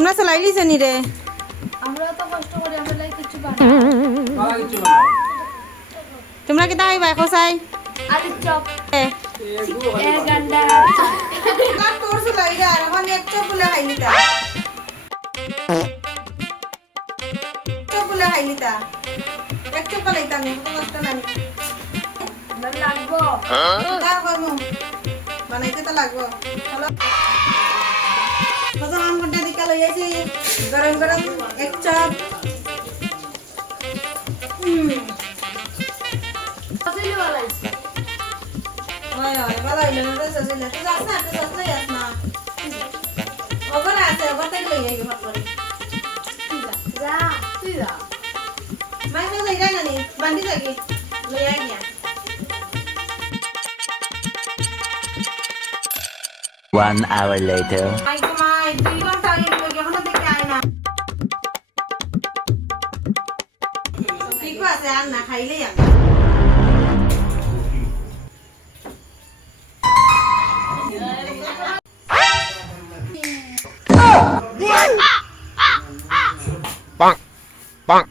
তোমরা চালাই দিছে নি রে? আমরা তো কষ্ট করি, আমরা লাই কিছু বানাই। তোমরা কি তাই ভাই খসাই? আলু চপ, এ গান্ডা। কাট করছ লাইগা আর এখন এক চপ বলে খাইলি তা। চপ বলে খাইলি তা। এক চপ লাইতাম নি কত কষ্ট না। লাগবো। তা করমু। বানাইতে তো লাগবো। চলো। কত আম গড্ডা দিকা লই আইছি। গরম গরম এক চপ। আসলে বানাইছি। ওই ওই ভালো হইলো না তো সসলে। তুই যাস না, তুই সসলে যাস না। ওগর আছে, ওগর থেকে লই আইবি ভাত করে। যা, তুই যা। মাই তো লই যায় না নি, বান্ডি থাকি। লই আই গিয়া। 1 hour later. মাই তো মাই 2 ঘন্টা আগে লই গিয়া এখনো দেখে আয় না। ঠিক আছে আর না খাইলেই আমি। Bonk. Bonk.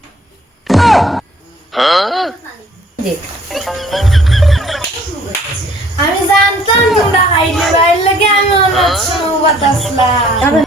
আমি জানতাম তোমরা খাইলে বাইরে লাগে, আমি অনেক সময় বাতাসলাম।